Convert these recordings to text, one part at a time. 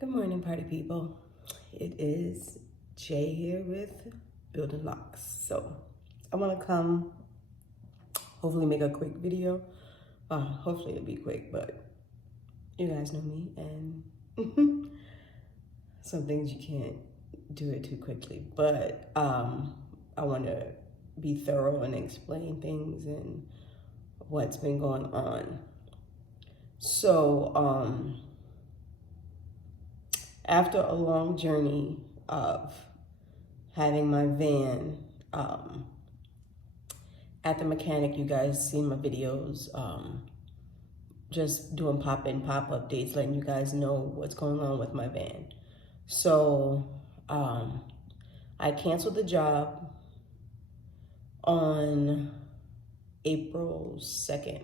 Good morning, party people. It is Jay here with Building Locks. So I want to come, hopefully make a quick video. Hopefully it'll be quick, but you guys know me, and some things you can't do it too quickly. But I want to be thorough and explain things and what's been going on. So after a long journey of having my van at the mechanic, you guys seen my videos, just doing pop-in, pop-up dates, letting you guys know what's going on with my van. So I canceled the job on April 2nd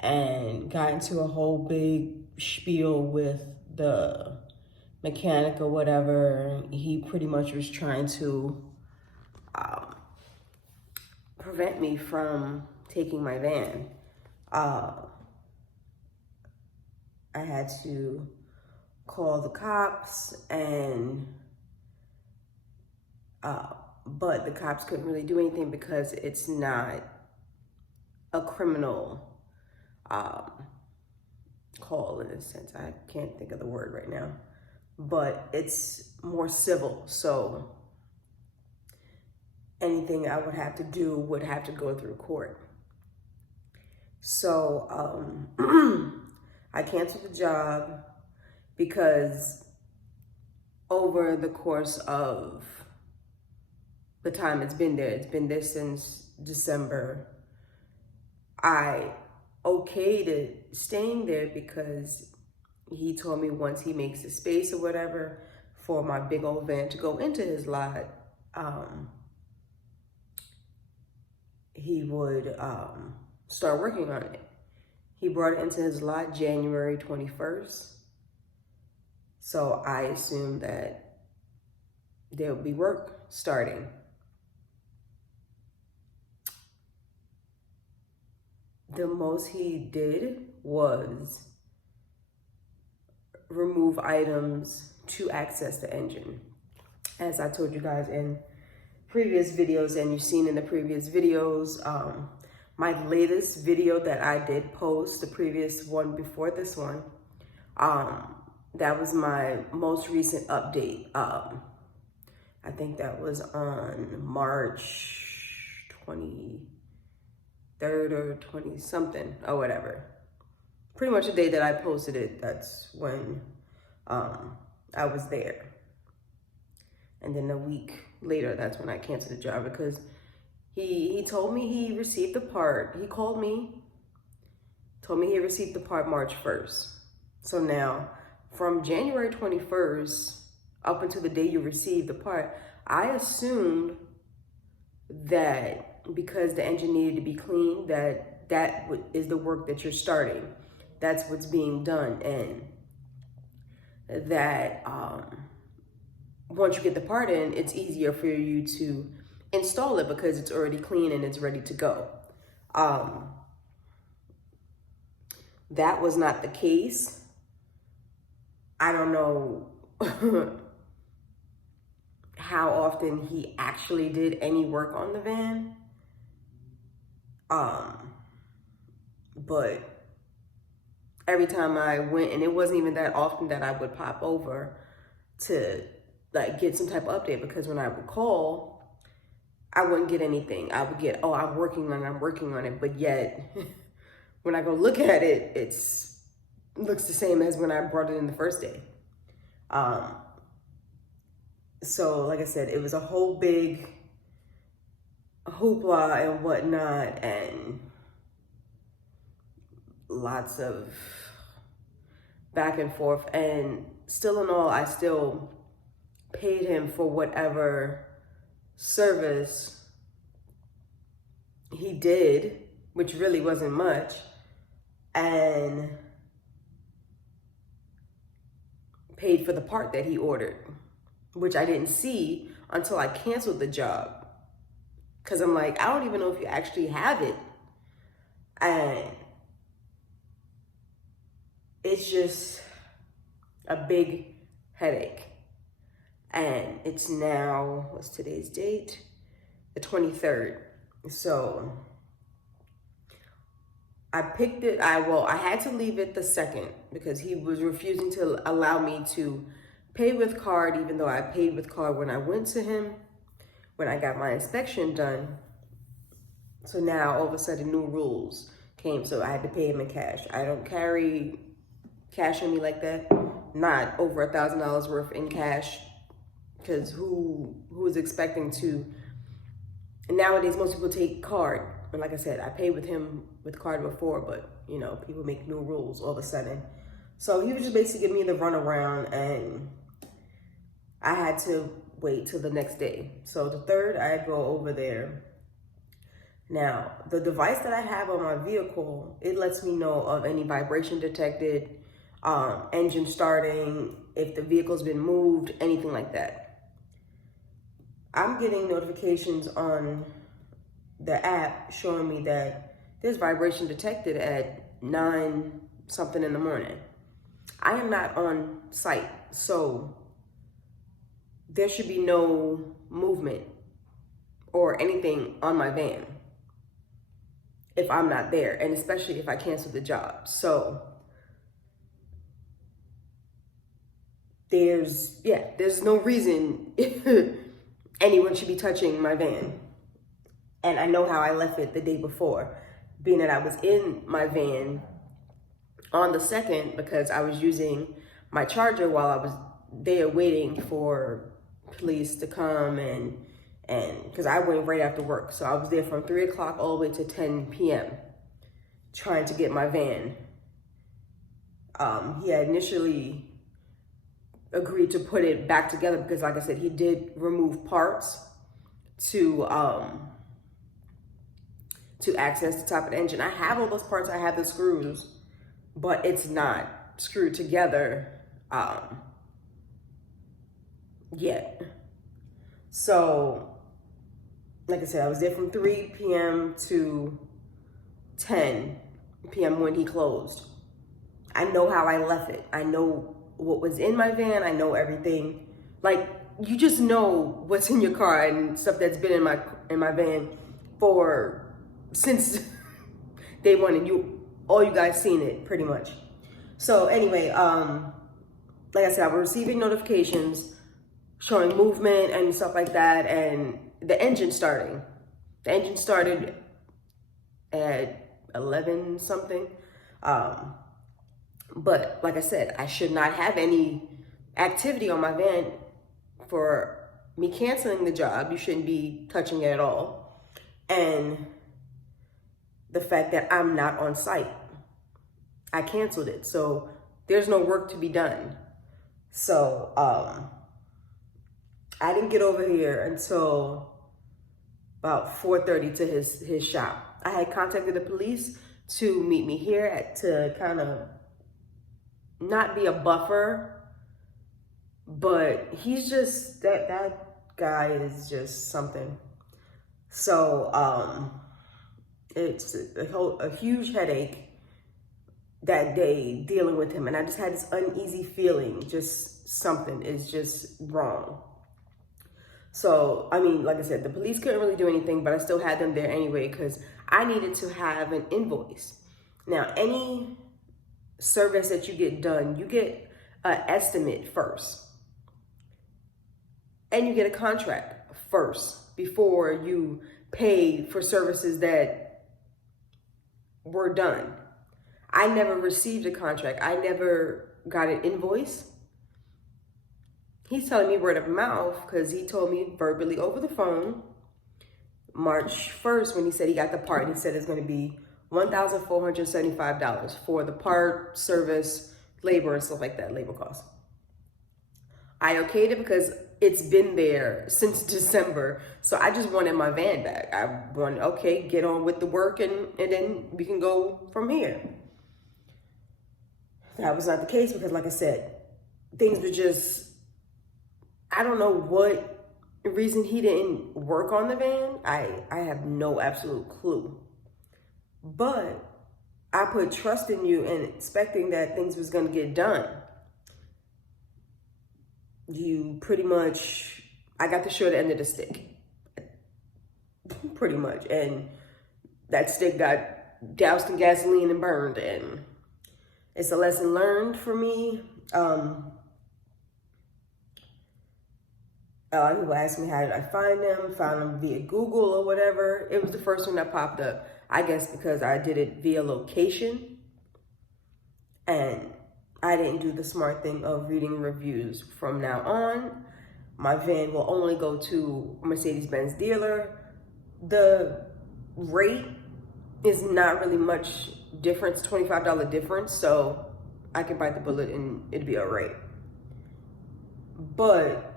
and got into a whole big spiel with the mechanic or whatever. He pretty much was trying to prevent me from taking my van. I had to call the cops, and but the cops couldn't really do anything because it's not a criminal call in a sense. I can't think of the word right now, but it's more civil. So anything I would have to do would have to go through court. So I canceled the job because over the course of the time it's been there since December, I okayed it staying there because he told me once he makes the space or whatever for my big old van to go into his lot, he would start working on it. He brought it into his lot January 21st. So I assumed that there would be work starting. The most he did was remove items to access the engine. As I told you guys in previous videos, and you've seen in the previous videos, my latest video that I did post, the previous one before this one, that was my most recent update. I think that was on March 23rd or 20 something or whatever. Pretty much the day that I posted it, that's when I was there. And then a week later, that's when I canceled the job because he told me he received the part. He called me, told me he received the part March 1st. So now, from January 21st up until the day you received the part, I assumed that because the engine needed to be cleaned, that is the work that you're starting. That's what's being done, and that once you get the part in, it's easier for you to install it because it's already clean and it's ready to go. That was not the case. I don't know how often he actually did any work on the van. But every time I went, and it wasn't even that often that I would pop over to like get some type of update, because when I would call, I wouldn't get anything. I would get, oh, I'm working on it. But yet when I go look at it, looks the same as when I brought it in the first day. So like I said, it was a whole big hoopla and whatnot, and lots of back and forth. And still in all, I still paid him for whatever service he did, which really wasn't much, and paid for the part that he ordered, which I didn't see until I canceled the job. Because I'm like, I don't even know if you actually have it. And it's just, a big headache. And it's now, what's today's date? The 23rd. So I picked it, I had to leave it the 2nd because he was refusing to allow me to pay with card, even though I paid with card when I went to him, when I got my inspection done. So now all of a sudden new rules came, so I had to pay him in cash. I don't carry cash on me like that, not over $1,000 worth in cash, because who is expecting to? And nowadays most people take card, and like I said, I paid with him with card before, but you know, people make new rules all of a sudden. So he was just basically giving me the runaround, and I had to wait till the next day. So the 3rd, I go over there. Now, the device that I have on my vehicle, it lets me know of any vibration detected, engine starting, if the vehicle's been moved, anything like that. I'm getting notifications on the app showing me that there's vibration detected at 9 something in the morning. I am not on site, so there should be no movement or anything on my van if I'm not there, and especially if I cancel the job. So there's no reason anyone should be touching my van. And I know how I left it the day before, being that I was in my van on the 2nd because I was using my charger while I was there waiting for police to come, and because I went right after work. So I was there from 3 o'clock all the way to 10 p.m. trying to get my van. He had initially agreed to put it back together because, like I said, he did remove parts to access the top of the engine. I have all those parts, I have the screws, but it's not screwed together yet. So, like I said, I was there from 3 p.m. to 10 p.m. when he closed. I know how I left it. I know what was in my van. I know everything. Like, you just know what's in your car and stuff that's been in my van since day one, and all you guys seen it pretty much. So anyway, like I said, I was receiving notifications showing movement and stuff like that, and the engine starting. The engine started at 11 something. But like I said, I should not have any activity on my van for me canceling the job. You shouldn't be touching it at all. And the fact that I'm not on site, I canceled it. So there's no work to be done. So I didn't get over here until about 4:30 to his shop. I had contacted the police to meet me here to kind of not be a buffer, but he's just, that guy is just something. So it's a huge headache that day dealing with him, and I just had this uneasy feeling, just something is just wrong. So, I mean, like I said, the police couldn't really do anything, but I still had them there anyway because I needed to have an invoice. Now, any service that you get done, you get an estimate first. And you get a contract first before you pay for services that were done. I never received a contract. I never got an invoice. He's telling me word of mouth because he told me verbally over the phone March 1st when he said he got the part. He said it's going to be $1,475 for the part, service, labor, and stuff like that, labor costs. I okayed it because it's been there since December. So I just wanted my van back. I wanted, okay, get on with the work and then we can go from here. That was not the case because, like I said, things were just, I don't know what reason he didn't work on the van. I have no absolute clue. But I put trust in you and expecting that things was going to get done. you pretty much, I got the short end of the stick, pretty much. And that stick got doused in gasoline and burned, and it's a lesson learned for me. People asked me how did I find them, found them via Google or whatever. It was the first one that popped up, I guess because I did it via location. And I didn't do the smart thing of reading reviews. From now on, my van will only go to a Mercedes-Benz dealer. The rate is not really much difference, $25 difference, so I can bite the bullet and it'd be all right. But,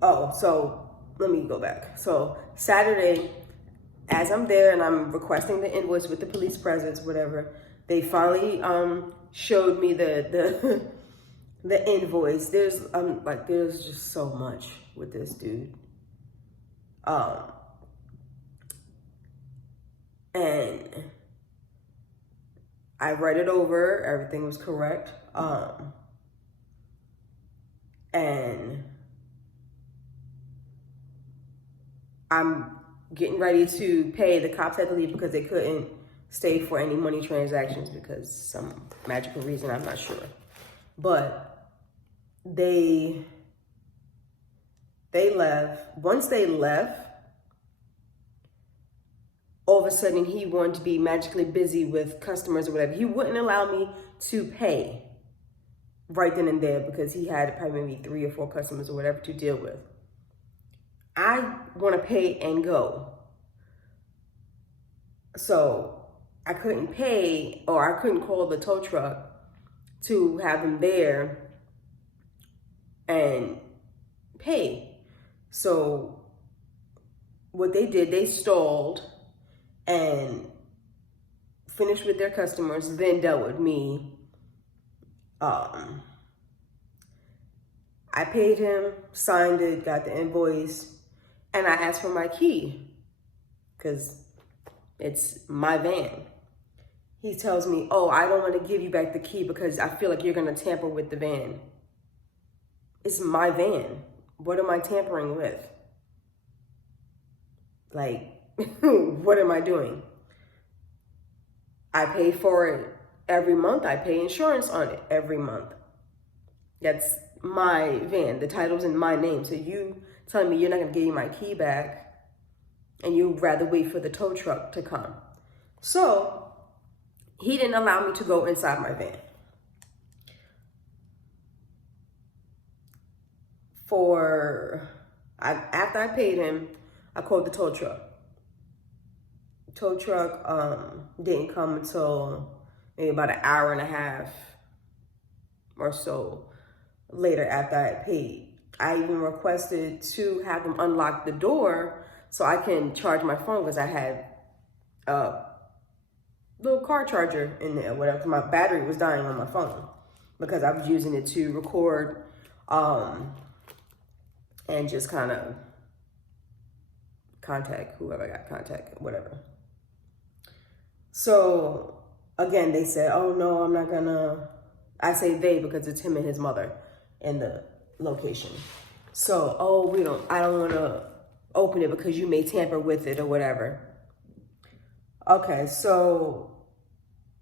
so let me go back. So Saturday, as I'm there and I'm requesting the invoice with the police presence, whatever, they finally showed me the the invoice. There's just so much with this dude. And I read it over, everything was correct. And I'm getting ready to pay. The cops had to leave because they couldn't stay for any money transactions because some magical reason, I'm not sure. But they left. Once they left, all of a sudden he wanted to be magically busy with customers or whatever. He wouldn't allow me to pay right then and there because he had probably maybe 3 or 4 customers or whatever to deal with. I want to pay and go. So I couldn't pay, or I couldn't call the tow truck to have them there and pay. So what they did, they stalled and finished with their customers, then dealt with me. I paid him, signed it, got the invoice, and I asked for my key because it's my van. He tells me, oh, I don't want to give you back the key because I feel like you're going to tamper with the van. It's my van. What am I tampering with? Like, what am I doing? I pay for it every month. I pay insurance on it every month. That's my van. The title's in my name. So you telling me you're not going to give me my key back and you'd rather wait for the tow truck to come. So he didn't allow me to go inside my van. After I paid him, I called the tow truck. Tow truck didn't come until maybe about an hour and a half or so later after I had paid. I even requested to have them unlock the door so I can charge my phone because I had a little car charger in there, whatever. My battery was dying on my phone because I was using it to record and just kind of contact whoever I got contact, whatever. So again, they said, oh no, I'm not gonna, I say they because it's him and his mother in the location. So, I don't want to open it because you may tamper with it or whatever. Okay, so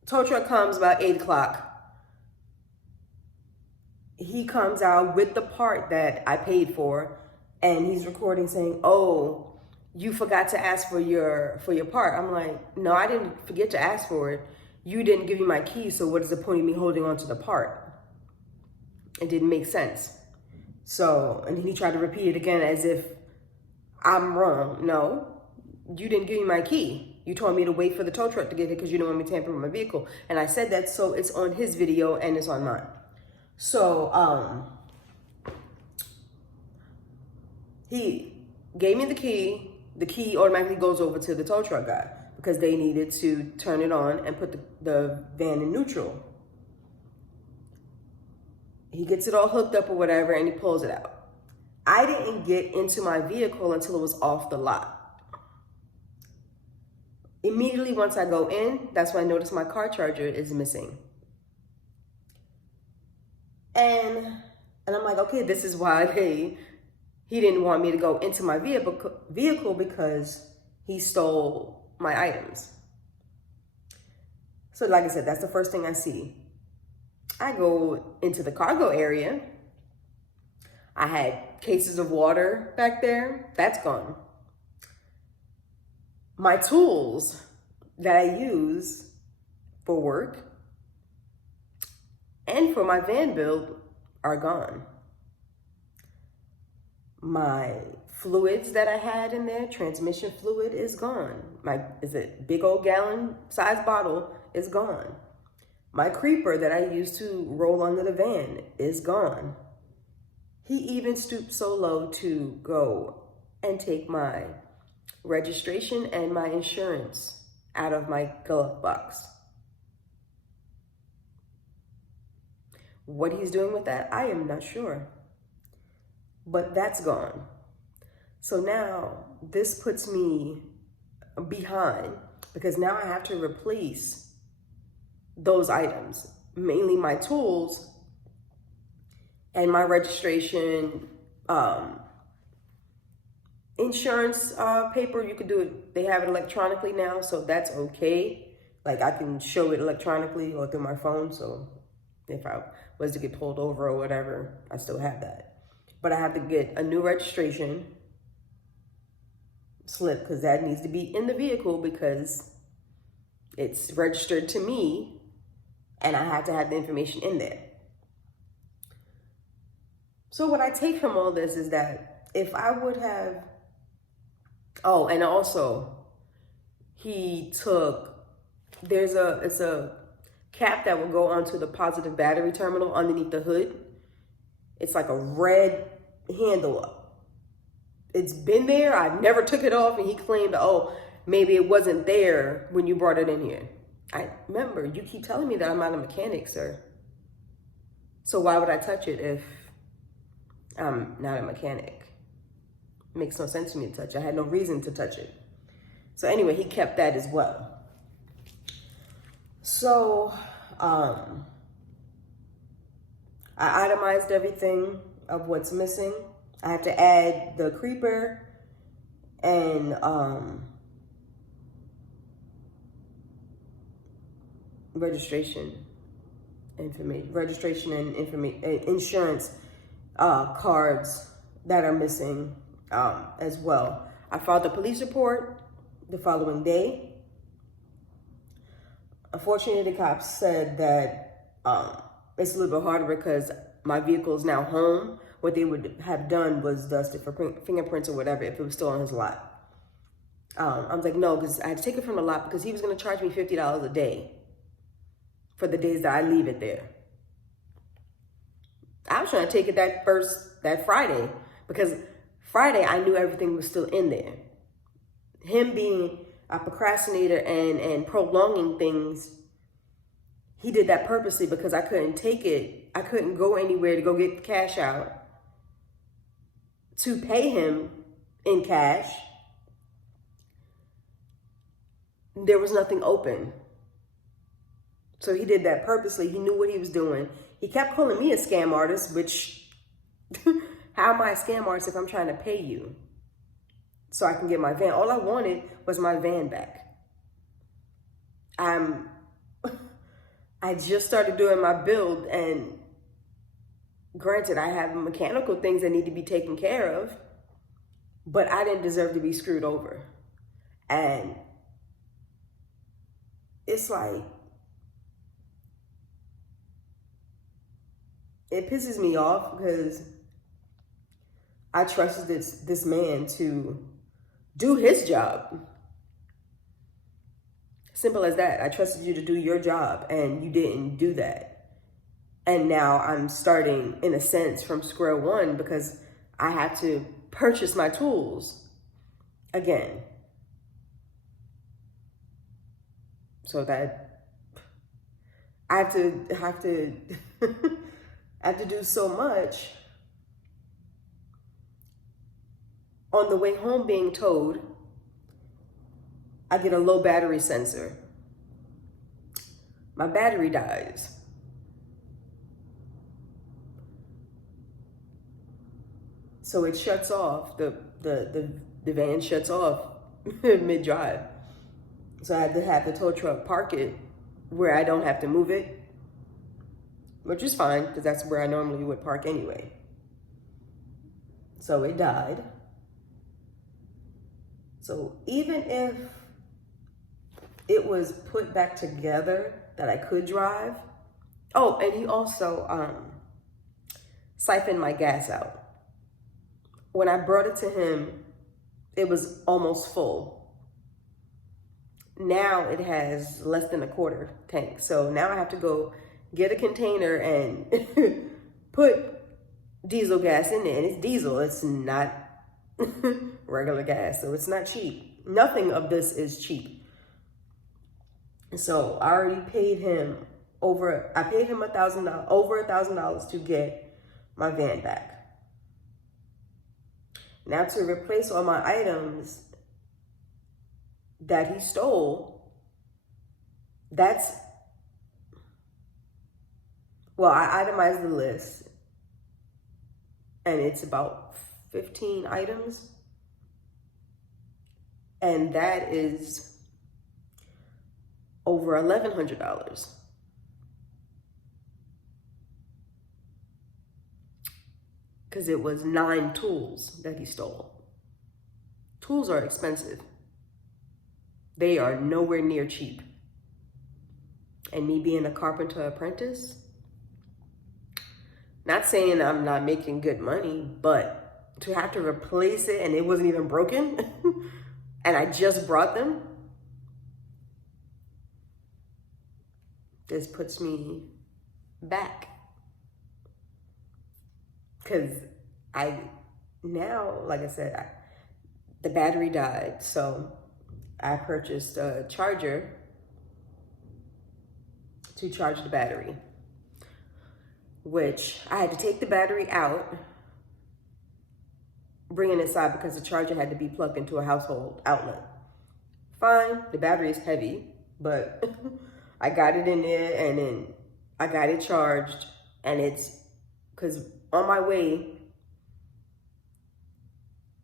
tow truck comes about 8 o'clock. He comes out with the part that I paid for, and he's recording saying, oh, you forgot to ask for your part. I'm like, no, I didn't forget to ask for it. You didn't give me my key, so what is the point of me holding on to the part? It didn't make sense. So, and then he tried to repeat it again as if I'm wrong. No, you didn't give me my key. You told me to wait for the tow truck to get it because you don't want me to tamper with my vehicle. And I said that, so it's on his video and it's on mine. So, he gave me the key. The key automatically goes over to the tow truck guy because they needed to turn it on and put the van in neutral. He gets it all hooked up or whatever, and he pulls it out. I didn't get into my vehicle until it was off the lot. Immediately once I go in, that's when I notice my car charger is missing. And I'm like, okay, this is why he didn't want me to go into my vehicle because he stole my items. So like I said, that's the first thing I see. I go into the cargo area. I had cases of water back there. That's gone. My tools that I use for work and for my van build are gone. My fluids that I had in there, transmission fluid, is gone. Big old gallon size bottle is gone. My creeper that I used to roll under the van is gone. He even stooped so low to go and take my registration and my insurance out of my glove box. What he's doing with that, I am not sure. But that's gone. So now this puts me behind because now I have to replace those items, mainly my tools and my registration, insurance paper. You could do it. They have it electronically now, so that's okay. Like I can show it electronically or through my phone. So if I was to get pulled over or whatever, I still have that. But I have to get a new registration slip because that needs to be in the vehicle because it's registered to me and I have to have the information in there. So what I take from all this is that if I would have, oh, and also he took, it's a cap that will go onto the positive battery terminal underneath the hood. It's like a red handle. It's been there. I never took it off. And he claimed, oh, maybe it wasn't there when you brought it in here. I remember, you keep telling me that I'm not a mechanic, sir. So why would I touch it if I'm not a mechanic? It makes no sense to me to touch it. I had no reason to touch it. So anyway, he kept that as well. So I itemized everything of what's missing. I had to add the creeper and registration and insurance cards that are missing as well. I filed a police report the following day. Unfortunately, the cops said that it's a little bit harder because my vehicle is now home. What they would have done was dusted for fingerprints or whatever if it was still on his lot. I was like, no, because I had to take it from the lot because he was going to charge me $50 a day for the days that I leave it there. I was trying to take it that Friday because Friday I knew everything was still in there. Him being a procrastinator and prolonging things, he did that purposely because I couldn't take it. I couldn't go anywhere to go get the cash out to pay him in cash. There was nothing open. So he did that purposely. He knew what he was doing. He kept calling me a scam artist, which, how am I a scam artist if I'm trying to pay you so I can get my van? All I wanted was my van back. I just started doing my build, and granted, I have mechanical things that need to be taken care of, but I didn't deserve to be screwed over. And it's like, it pisses me off because I trusted this man to do his job. Simple as that. I trusted you to do your job and you didn't do that. And now I'm starting, in a sense, from square one because I have to purchase my tools again. So that I have to I have to do so much. On the way home being towed, I get a low battery sensor. My battery dies. So it shuts off, the van shuts off mid-drive. So I had to have the tow truck park it where I don't have to move it, which is fine because that's where I normally would park anyway. So it died. So even if it was put back together that I could drive. Oh, and he also siphoned my gas out. When I brought it to him, it was almost full. Now it has less than a quarter tank. So now I have to go get a container and put diesel gas in there. And it's diesel, it's not regular gas. So it's not cheap. Nothing of this is cheap. So I already paid him over $1,000 to get my van back. Now to replace all my items that he stole, I itemized the list and it's about 15 items. And that is over $1,100. Because it was 9 tools that he stole. Tools are expensive. They are nowhere near cheap. And me being a carpenter apprentice, not saying I'm not making good money, but to have to replace it and it wasn't even broken, and I just brought them, this puts me back. Because like I said, the battery died. So I purchased a charger to charge the battery, which I had to take the battery out, bring it inside because the charger had to be plugged into a household outlet. Fine, the battery is heavy, but I got it in there and then I got it charged, and it's because on my way,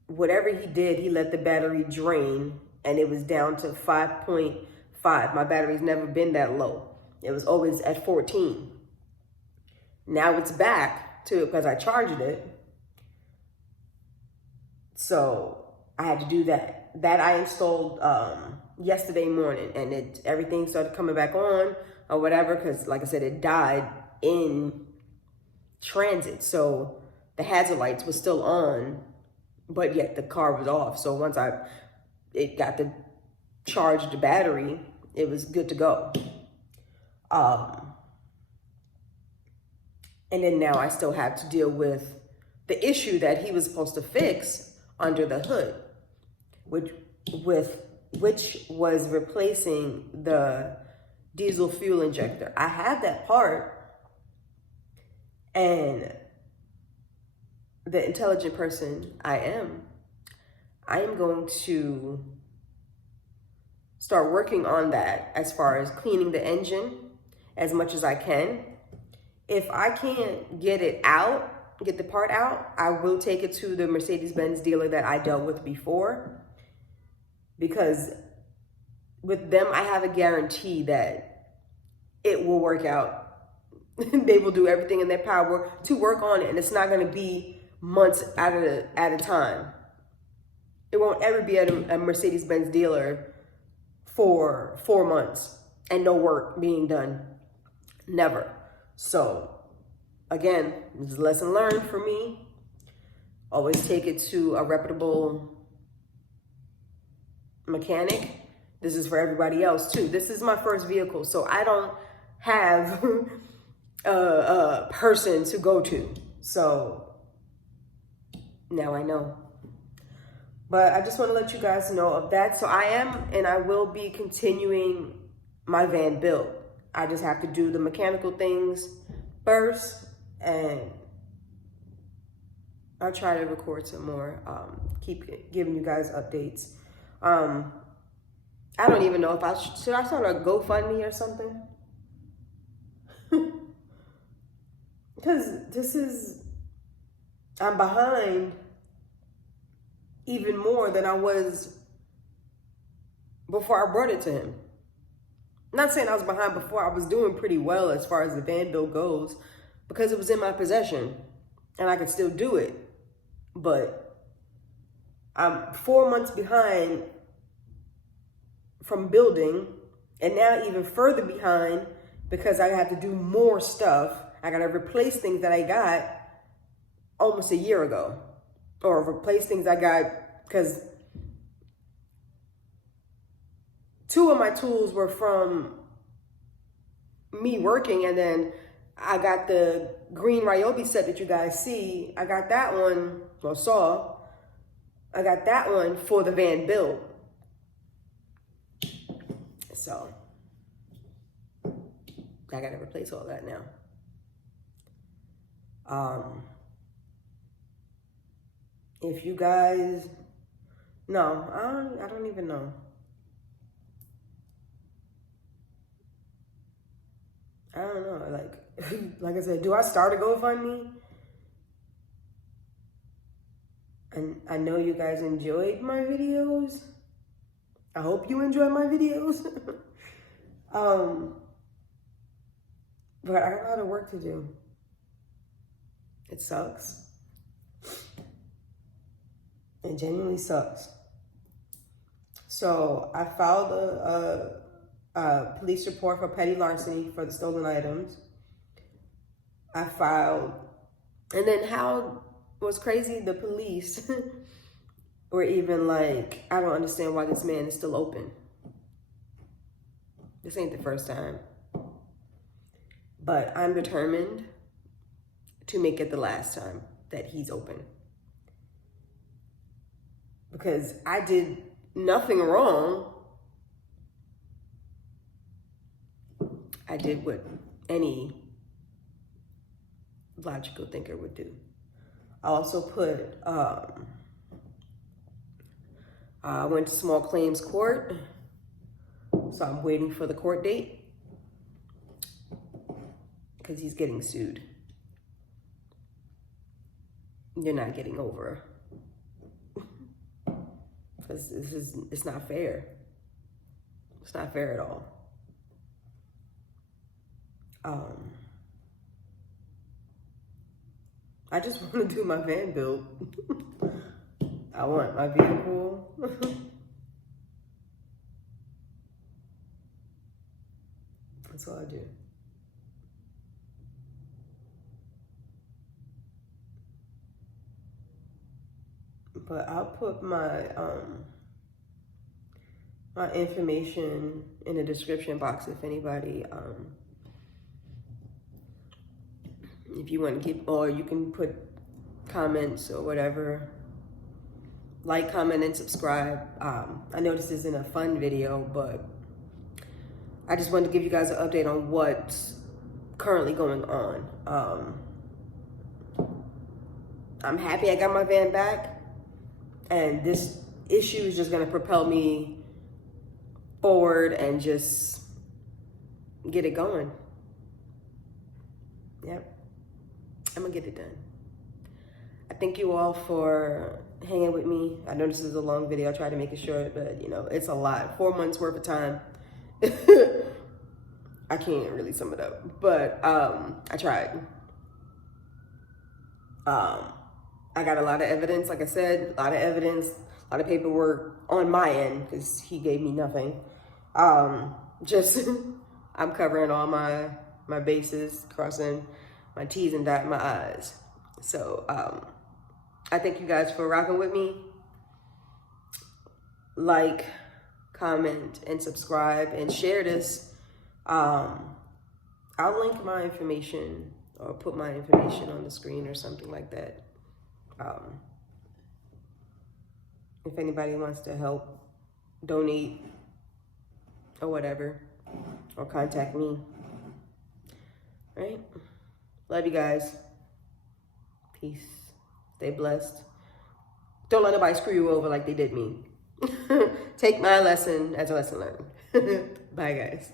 whatever he did, he let the battery drain and it was down to 5.5. My battery's never been that low. It was always at 14. Now it's back to, because I charged it. So I had to do that. That I installed yesterday morning, and everything started coming back on or whatever, because like I said, it died in transit. So the hazard lights were still on, but yet the car was off. So once it got to charge the battery, it was good to go. And then now I still have to deal with the issue that he was supposed to fix under the hood, which was replacing the diesel fuel injector. I have that part, and the intelligent person I am going to start working on that as far as cleaning the engine as much as I can. If I can't get the part out, I will take it to the Mercedes-Benz dealer that I dealt with before, because with them, I have a guarantee that it will work out. They will do everything in their power to work on it, and it's not going to be months at a time. It won't ever be at a Mercedes-Benz dealer for 4 months and no work being done. Never. So again, this is a lesson learned for me. Always take it to a reputable mechanic. This is for everybody else too. This is my first vehicle, so I don't have a person to go to. So now I know. But I just want to let you guys know of that. So I am and I will be continuing my van build. I just have to do the mechanical things first, and I'll try to record some more, keep giving you guys updates. I don't even know if should I start a GoFundMe or something? Because I'm behind even more than I was before I brought it to him. I'm not saying I was behind before. I was doing pretty well as far as the van bill goes because it was in my possession and I could still do it. But I'm 4 months behind from building, and now even further behind because I have to do more stuff. I got to replace things that I got almost a year ago, or replace things I got because 2 of my tools were from me working, and then I got the green Ryobi set that you guys see. I got that one, or saw. I got that one for the van build. So I got to replace all that now. If you guys, no, I don't even know. I don't know, like I said, do I start a GoFundMe? And I know you guys enjoyed my videos. I hope you enjoy my videos. But I got a lot of work to do. It sucks. It genuinely sucks. So I filed a police report for petty larceny for the stolen items. I filed, and then how was crazy, the police were even like, I don't understand why this man is still open. This ain't the first time. But I'm determined to make it the last time that he's open. Because I did nothing wrong. I did what any logical thinker would do. I also put, I went to small claims court. So I'm waiting for the court date because he's getting sued. You're not getting over. Because it's not fair. It's not fair at all. I just want to do my van build. I want my vehicle. That's all I do. But I'll put my my information in the description box if anybody if you want to keep, or you can put comments or whatever. Like, comment, and subscribe. I know this isn't a fun video, but I just wanted to give you guys an update on what's currently going on. I'm happy I got my van back, and this issue is just gonna propel me forward and just get it going. Yep, I'm gonna get it done. I thank you all for hanging with me. I know this is a long video. I try to make it short, but you know, it's a lot. 4 months worth of time. I can't really sum it up, but I tried. I got a lot of evidence, like I said, a lot of evidence, a lot of paperwork on my end because he gave me nothing. Just I'm covering all my bases, crossing my T's and dotting my I's. So I thank you guys for rocking with me. Like, comment, and subscribe, and share this. I'll link my information or put my information on the screen or something like that. If anybody wants to help, donate, or whatever, or contact me. All right? Love you guys. Peace. Stay blessed. Don't let nobody screw you over like they did me. Take my lesson as a lesson learned. Bye, guys.